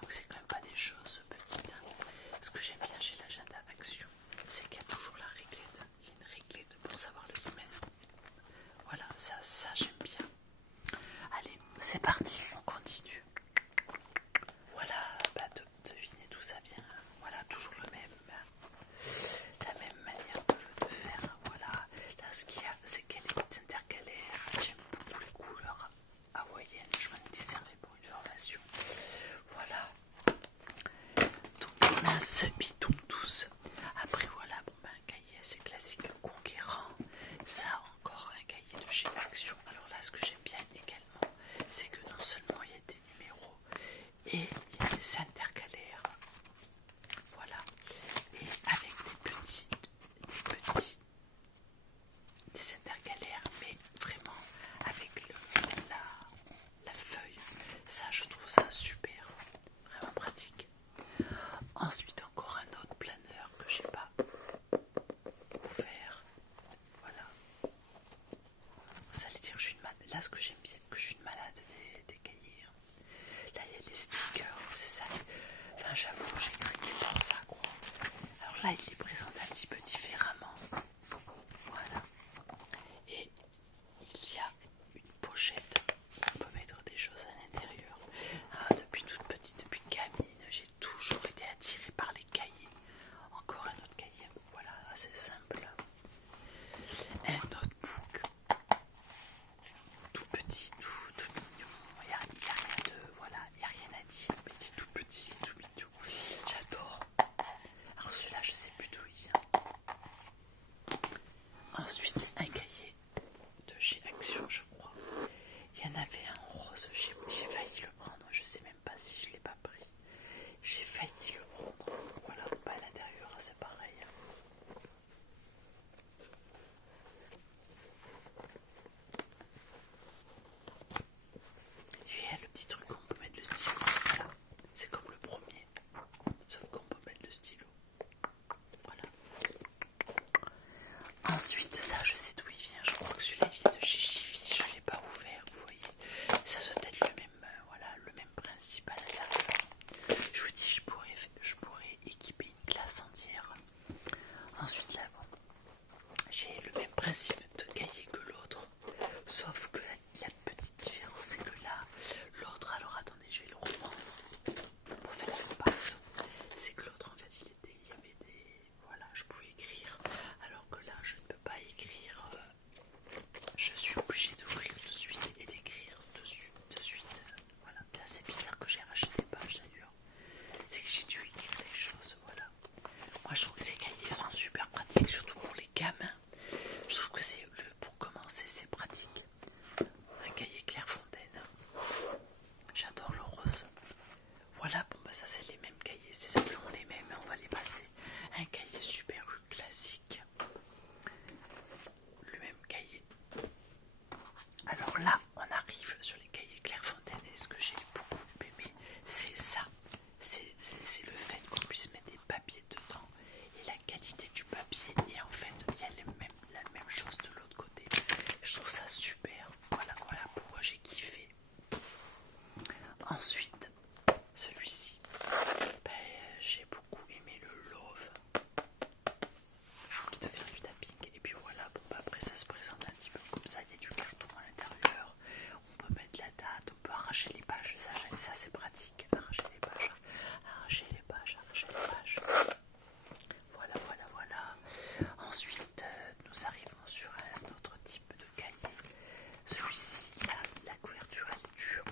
Donc c'est quand même pas des choses petites, hein. Ce que j'aime bien chez l'agenda Action, c'est qu'il y a toujours la réglette. Il y a une réglette pour savoir les semaines. Voilà, ça j'aime bien. Allez, c'est parti, on continue. Voilà, devinez d'où ça vient. Voilà, toujours la même manière de faire. Voilà, là ce qu'il y a, c'est qu'il y a les petites intercalaires. J'aime beaucoup les couleurs hawaïennes. Je m'en étais servi pour une formation. Voilà. Donc on a un semi-douce. Après voilà, un cahier assez classique, conquérant. Ça encore un cahier de chez Action. Alors là, ce que j'aime bien également, c'est que non seulement il y a des numéros et il y a des intercalaires. Voilà. Et avec des intercalaires, mais vraiment avec la feuille. Ça, je trouve ça super, vraiment pratique. Ensuite, encore un autre planeur que j'ai pas ouvert. Voilà. Ça allait dire que je suis une malade. Là, ce que j'aime bien, que je suis une malade des cahiers. Là, il y a les stickers, c'est ça. Enfin, j'avoue, j'ai craqué pour ça, quoi. Alors là, il est présenté un petit peu différemment. Voilà. Et il y a une pochette. On peut mettre des choses à l'intérieur. Ah, depuis toute petite, depuis gamine, j'ai toujours été attirée par les cahiers. Encore un autre cahier. Voilà, assez simple. Un notebook. Tout petit, tout mignon. Il n'y a rien de. Voilà, il n'y a rien à dire. Mais il est tout petit, tout mignon. J'adore. Alors celui-là, je sais plus d'où il vient. Ensuite, un cahier de chez Action, je crois. Il y en avait un en rose, j'ai failli le prendre, je sais même pas si je l'ai pas pris. J'ai failli le prendre. Voilà, à l'intérieur, c'est pareil. Il y a le petit truc où on peut mettre le stylo. Voilà, c'est comme le premier, sauf qu'on peut mettre le stylo. Voilà. Ensuite, ça, je sais d'où il vient. Je crois que celui-là il vient de chez Jiffy. Je ne l'ai pas ouvert, vous voyez. Ça doit être le même, voilà, le même principe à l'intérieur. Je vous dis, je pourrais équiper une classe entière. Ensuite, là, bon, j'ai le même principe de cahier que l'autre, sauf que la petite différence, c'est que là, l'autre, alors attendez, je vais le reprendre pour faire la comparaison. C'est que l'autre, en fait, il y avait des, voilà, je pouvais écrire, alors que là, je ne peux pas écrire. Je suis obligée d'ouvrir de suite et d'écrire dessus de suite. Voilà, c'est bizarre que j'ai racheté des pages d'ailleurs. C'est que j'ai dû écrire des choses, voilà. Moi, je trouve que ces cahiers sont super pratiques, surtout pour les gamins. Je trouve que pour commencer, c'est pratique. Un cahier Clairefontaine. J'adore le rose. Voilà, bon bah ça c'est les mêmes cahiers, c'est simplement les mêmes, on va les passer. Un cahier Super U classique. Le même cahier. Alors là, on arrive sur les cahiers Clairefontaine et ce que j'ai beaucoup aimé, c'est ça. C'est le fait qu'on puisse mettre des papiers dedans et la qualité du papier. Et en fait, il y a la même chose de l'autre côté. Je trouve ça super. Voilà pourquoi j'ai kiffé. Ensuite, celui-ci, j'ai beaucoup aimé le Love. Qui de faire du tapping. Et puis voilà, bon, après ça se présente un petit peu comme ça. Il y a du carton à l'intérieur. On peut mettre la date, on peut arracher les pages. Ça c'est pratique. Arracher les pages. Voilà. Ensuite, nous arrivons sur un autre type de cahier. Celui-ci, la couverture elle est dure.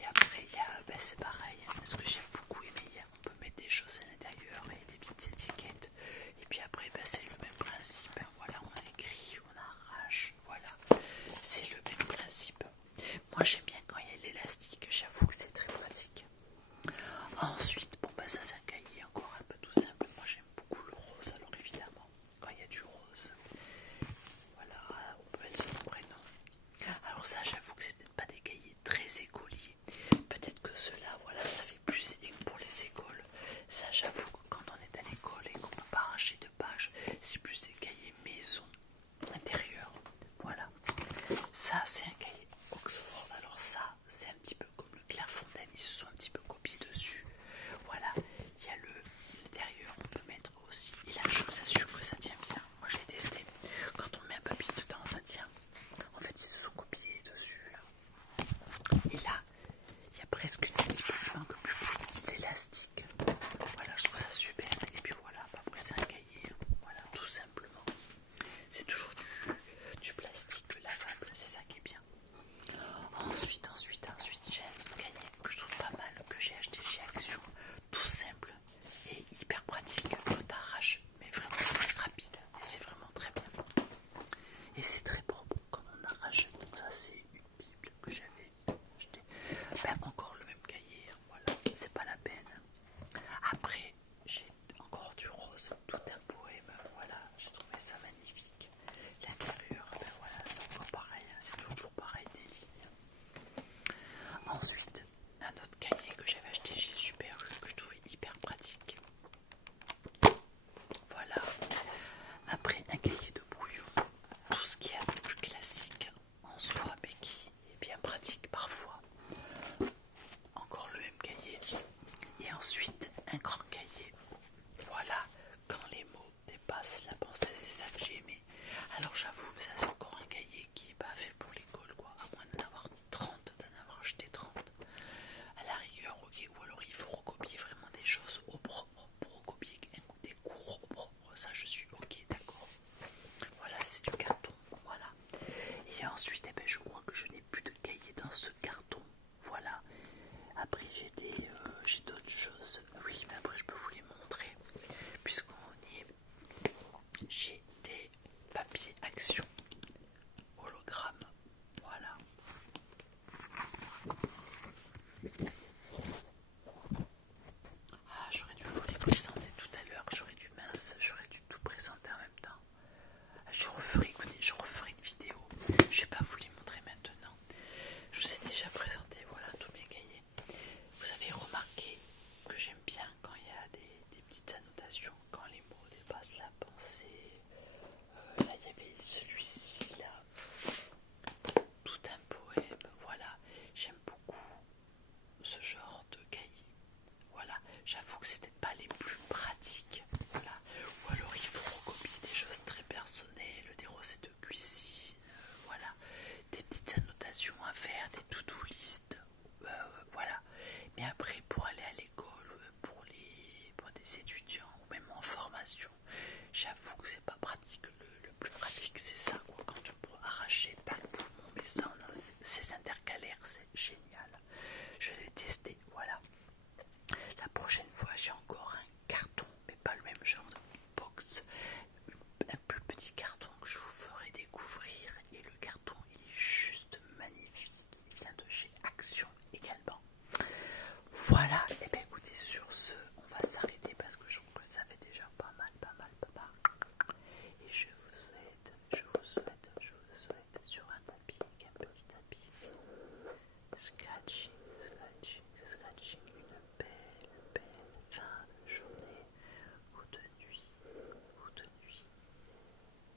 Et après, il y a, c'est pareil. Ce que j'ai beaucoup aimé, on peut mettre des choses à l'intérieur et des petites étiquettes. Et puis après, c'est le même principe. Voilà, on écrit, on arrache. Voilà, c'est le même principe. Moi, j'aime bien quand il y a l'élastique. J'avoue que c'est très pratique. Ensuite, ça c'est un cahier encore un peu tout simple. Moi, j'aime beaucoup le rose. Alors évidemment, quand il y a du rose, voilà, on peut mettre son prénom. Alors ça, j'avoue que c'est peut-être pas des cahiers très écoliers. Peut-être que ceux-là, voilà, ça fait plus ils se sont un petit peu copiés dessus. Voilà, il y a l'intérieur, on peut mettre aussi. Et là, je vous assure que ça tient bien. Moi, j'ai testé. Quand on met un papier dedans, ça tient. En fait, ils se sont copiés dessus là. Et là, il y a presque une petits élastiques. Voilà, je trouve ça super. Et puis voilà, après c'est un cahier. Voilà, tout simplement. C'est toujours du plastique lavable, c'est ça qui est bien. Ensuite, j'ai un autre cahier que je trouve pas mal, que j'ai acheté chez Action. Tout simple et hyper pratique. Je t'arrache, mais vraiment c'est rapide et c'est vraiment très bien. Et c'est très propre quand on arrache. Donc ça c'est une bible que j'avais acheté. Ben, encore le même cahier, voilà, c'est pas la peine. Après, j'ai encore du rose, tout un poème, voilà, j'ai trouvé ça magnifique. L'intérieur, ben voilà, c'est encore pareil, hein, c'est toujours pareil des lignes. Ensuite, un autre cahier que j'avais acheté chez Super, que je trouvais hyper pratique. Voilà. Après, un cahier de brouillon, tout ce qui est plus classique en soi, mais qui est bien pratique parfois. Encore le même cahier. Et ensuite, un grand cahier. Voilà, quand les mots dépassent la pensée, c'est ça que j'ai aimé. Alors j'avoue, ça c'est encore un cahier qui est pas fait pour l'école, quoi. À moins d'en avoir 30, d'en avoir acheté 30. À la rigueur, ok. Ou alors il faut recopier vraiment des choses au propre. Pour recopier des cours au propre, ça je suis ok, d'accord. Voilà, c'est du carton, voilà. Et ensuite, eh ben, je crois que je n'ai plus de cahier dans ce carton. Voilà. Après, j'ai d'autres choses. Oui, mais après, je peux vous les montrer. Puisqu'on y est, j'ai des papiers Action hologramme. Voilà. Ah, j'aurais dû vous les présenter tout à l'heure. J'aurais dû tout présenter en même temps. Écoutez, je referai une vidéo. Je vais pas vous les montrer maintenant. Je vous ai déjà présenté, voilà, tous mes cahiers. Vous avez remarqué que j'aime bien quand il y a des petites annotations, quand les mots dépassent la pensée. Là, il y avait celui-ci, là. Tout un poème, voilà. J'aime beaucoup ce genre de cahier. Voilà, j'avoue que c'est peut-être pas les plus pratiques. Voilà. Ou alors il faut recopier des choses très personnelles, des recettes de cuisine, voilà, des petites annotations à faire, des to-do list, voilà. Mais après, pour aller à l'école, pour des étudiants ou même en formation, j'avoue que c'est pas pratique. Le plus pratique, c'est ça, quoi. Quand tu peux arracher, tac, on met ça en ces intercalaires, c'est génial. Je l'ai testé, voilà. La prochaine fois, j'ai encore un carton, mais pas le même genre de box, un plus petit carton que je vous ferai découvrir. Et le carton, il est juste magnifique. Il vient de chez Action également. Voilà, et bien écoutez, sur ce, on va s'arrêter parce que je trouve que ça fait déjà pas mal. Et je vous